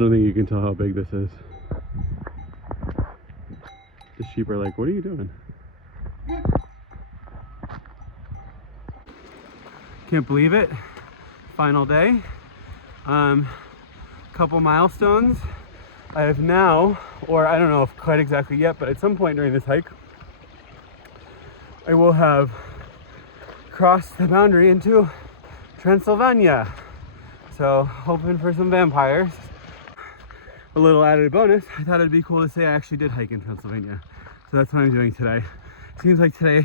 don't think you can tell how big this is. The sheep are like, what are you doing? Can't believe it. Final day. Couple milestones. I have now, or I don't know if quite exactly yet, but at some point during this hike, I will have crossed the boundary into Transilvania. So hoping for some vampires. A little added bonus, I thought it'd be cool to say I actually did hike in Transylvania. So that's what I'm doing today. Seems like today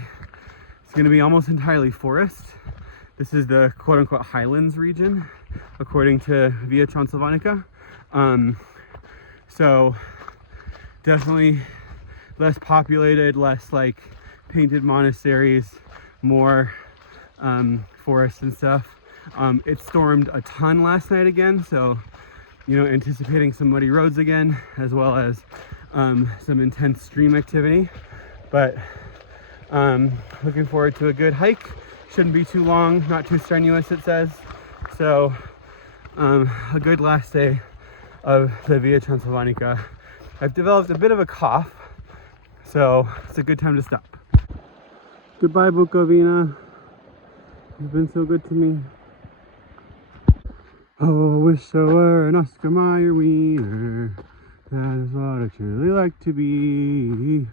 it's gonna be almost entirely forest. This is the quote unquote highlands region, according to Via Transilvanica. So definitely less populated, less like painted monasteries, more forest and stuff. It stormed a ton last night again, so you know, anticipating some muddy roads again, as well as some intense stream activity. But looking forward to a good hike. Shouldn't be too long, not too strenuous, it says. So a good last day of the Via Transilvanica. I've developed a bit of a cough, so it's a good time to stop. Goodbye, Bukovina. You've been so good to me. Oh, I wish I were an Oscar Mayer wiener. That is what I truly like to be.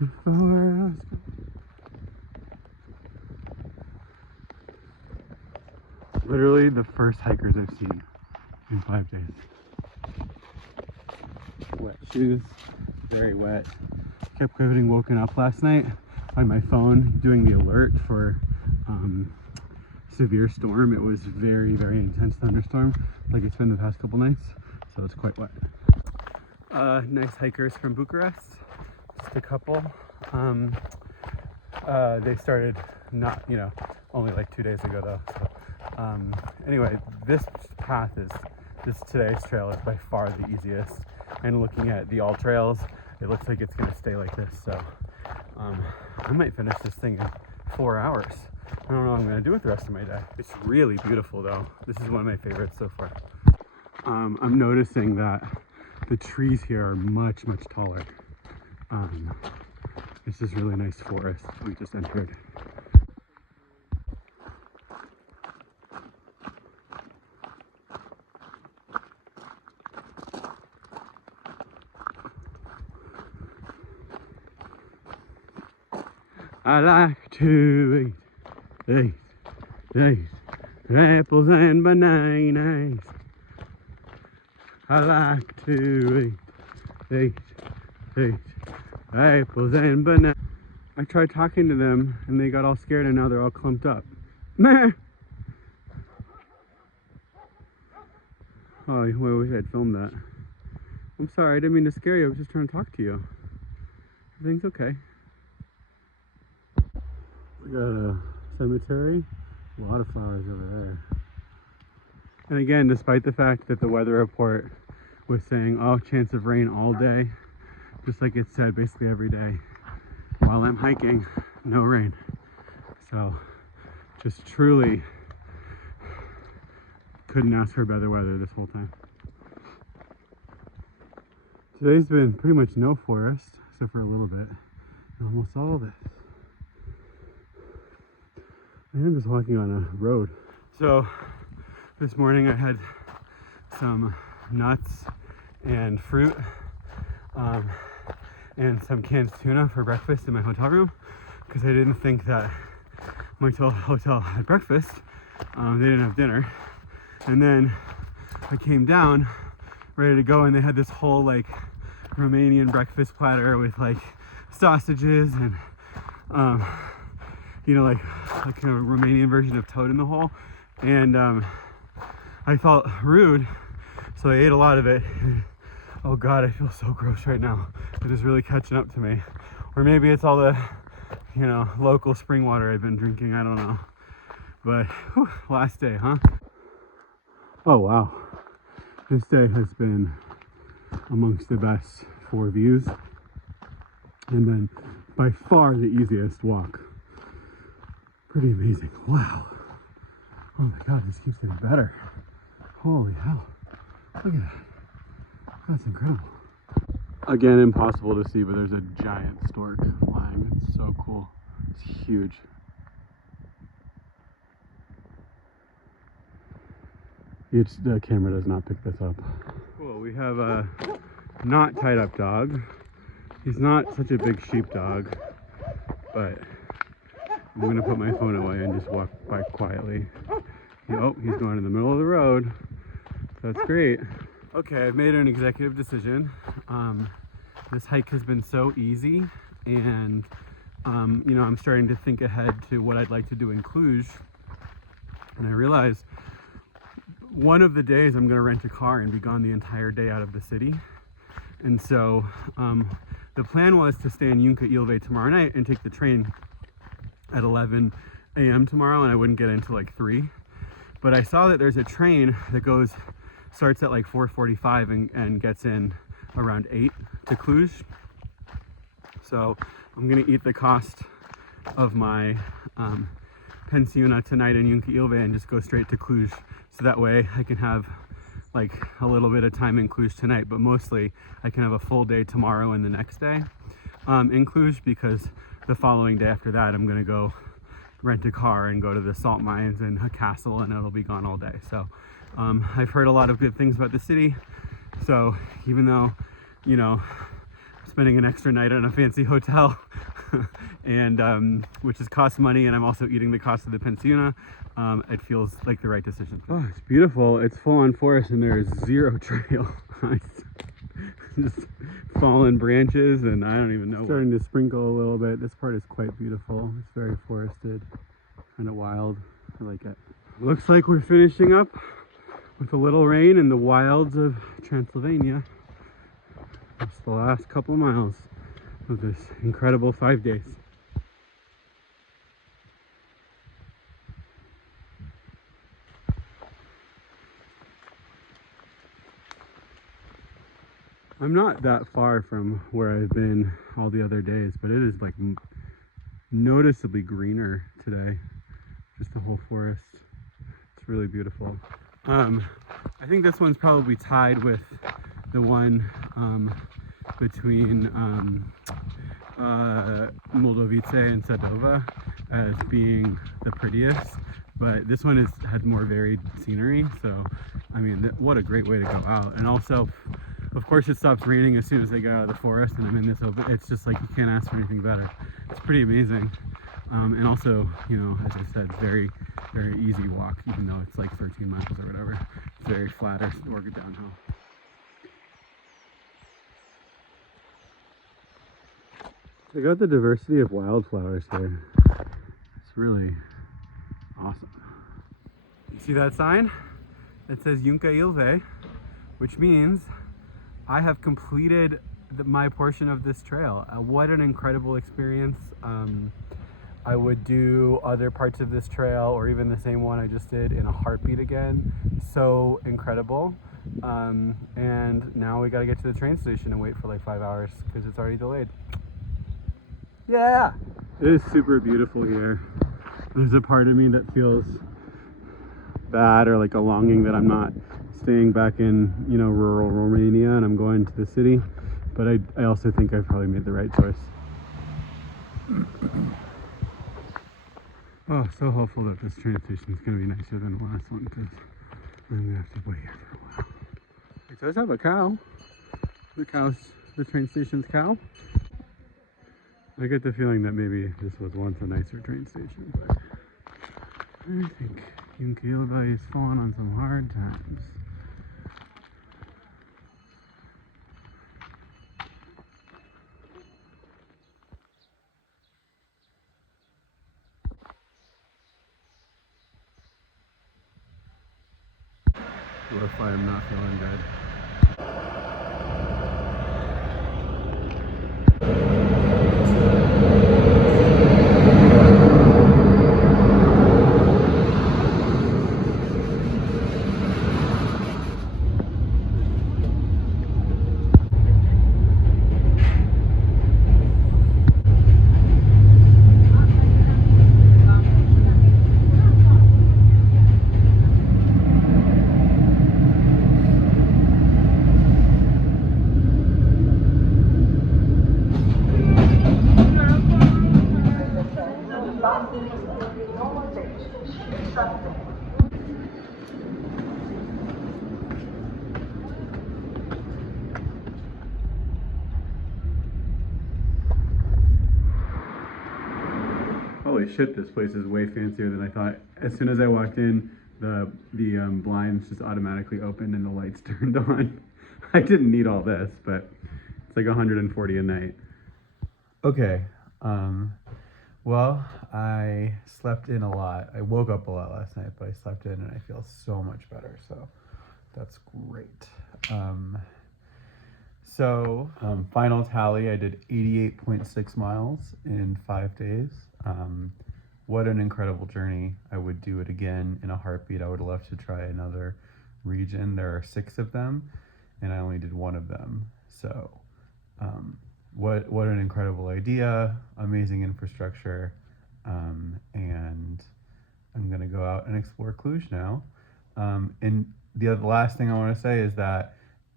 If I were an Oscar. Literally the first hikers I've seen in 5 days. Wet shoes, very wet. Kept getting woken up last night by my phone doing the alert for severe storm. It was very, very intense thunderstorm, like it's been the past couple nights, so it's quite wet. Nice hikers from Bucharest, just a couple. They started not, you know, only like 2 days ago though. So, anyway, this today's trail is by far the easiest. And looking at the all trails, it looks like it's gonna stay like this. So I might finish this thing in 4 hours. I don't know what I'm gonna do with the rest of my day. It's really beautiful though. This is one of my favorites so far. I'm noticing that the trees here are much, much taller. It's this really nice forest we just entered. I like to eat apples and bananas. I like to eat apples and bananas. I tried talking to them and they got all scared and now they're all clumped up. Meh! Oh, I wish I'd filmed that. I'm sorry, I didn't mean to scare you. I was just trying to talk to you. Everything's okay. We got a cemetery, a lot of flowers over there. And again, despite the fact that the weather report was saying, oh, chance of rain all day, just like it said basically every day, while I'm hiking, no rain. So just truly couldn't ask for better weather this whole time. Today's been pretty much no forest, except for a little bit, and almost all of this. I'm just walking on a road. So this morning I had some nuts and fruit and some canned tuna for breakfast in my hotel room because I didn't think that my hotel had breakfast. They didn't have dinner. And then I came down ready to go and they had this whole like Romanian breakfast platter with like sausages and you know, like a Romanian version of toad in the hole. And I felt rude, so I ate a lot of it. Oh God, I feel so gross right now. It is really catching up to me. Or maybe it's all the, you know, local spring water I've been drinking, I don't know. But whew, last day, huh? Oh wow. This day has been amongst the best for views. And then by far the easiest walk. Pretty amazing. Wow. Oh my God, this keeps getting better. Holy hell. Look at that. That's incredible. Again, impossible to see, but there's a giant stork flying. It's so cool. It's huge. The camera does not pick this up. Cool, we have a not tied up dog. He's not such a big sheepdog, but I'm gonna put my phone away and just walk by quietly. Oh, he's going in the middle of the road. That's great. Okay, I've made an executive decision. This hike has been so easy, and you know, I'm starting to think ahead to what I'd like to do in Cluj. And I realized one of the days I'm gonna rent a car and be gone the entire day out of the city. And so the plan was to stay in Lunca, Ilvei tomorrow night and take the train at 11 a.m. tomorrow, and I wouldn't get in till like 3. But I saw that there's a train that starts at like 4:45 and gets in around 8 to Cluj. So I'm gonna eat the cost of my pensiona tonight in Lunca Ilvei and just go straight to Cluj, so that way I can have like a little bit of time in Cluj tonight, but mostly I can have a full day tomorrow and the next day in Cluj, because the following day after that I'm gonna go rent a car and go to the salt mines and a castle, and it'll be gone all day. So I've heard a lot of good things about the city, so even though, you know, spending an extra night in a fancy hotel and which has cost money, and I'm also eating the cost of the pensiona, it feels like the right decision. Oh, it's beautiful. It's full on forest and there is zero trail. Just fallen branches, and I don't even know. It's starting to sprinkle a little bit. This part is quite beautiful. It's very forested, kind of wild. I like it. Looks like we're finishing up with a little rain in the wilds of Transilvania. It's the last couple of miles of this incredible 5 days. I'm not that far from where I've been all the other days, but it is like noticeably greener today. Just the whole forest. It's really beautiful. I think this one's probably tied with the one between Moldovice and Sadova as being the prettiest, but this one had more varied scenery. So I mean, what a great way to go out. And also, of course, it stops raining as soon as they get out of the forest, and I'm in this open. It's just like, you can't ask for anything better. It's pretty amazing. And also, you know, as I said, very, very easy walk, even though it's like 13 miles or whatever. It's very flat or downhill. Check out the diversity of wildflowers here. It's really awesome. You see that sign? It says Lunca Ilvei, which means I have completed my portion of this trail. What an incredible experience. I would do other parts of this trail, or even the same one I just did, in a heartbeat again. So incredible. And now we gotta get to the train station and wait for like 5 hours because it's already delayed. Yeah! It is super beautiful here. There's a part of me that feels bad, or like a longing that I'm not staying back in, you know, rural Romania and I'm going to the city. But I also think I probably made the right choice. Oh, so hopeful that this train station is going to be nicer than the last one, because I'm going to have to wait here for a while. It does have a cow. The train station's cow. I get the feeling that maybe this was once a nicer train station, but I think Lunca Ilvei is falling on some hard times. What if I'm not feeling good? holy shit, this place is way fancier than I thought. As soon as I walked in, the blinds just automatically opened and the lights turned on. I didn't need all this, but it's like 140 a night. Okay, well, I slept in a lot. I woke up a lot last night, but I slept in and I feel so much better, so that's great. Final tally, I did 88.6 miles in 5 days. What an incredible journey. I would do it again in a heartbeat. I would love to try another region. There are 6 of them, and I only did 1 of them. So what an incredible idea, amazing infrastructure, and I'm gonna go out and explore Cluj now. And the last thing I want to say is that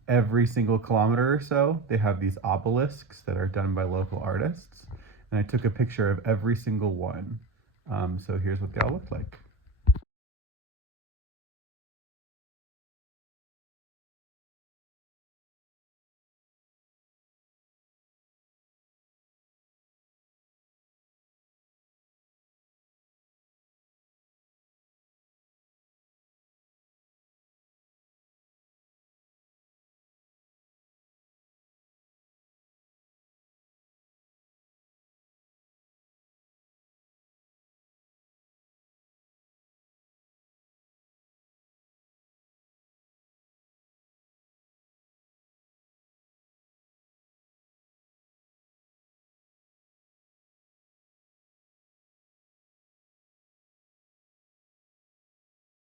every single kilometer or so, they have these obelisks that are done by local artists, and I took a picture of every single one. So here's what they all look like.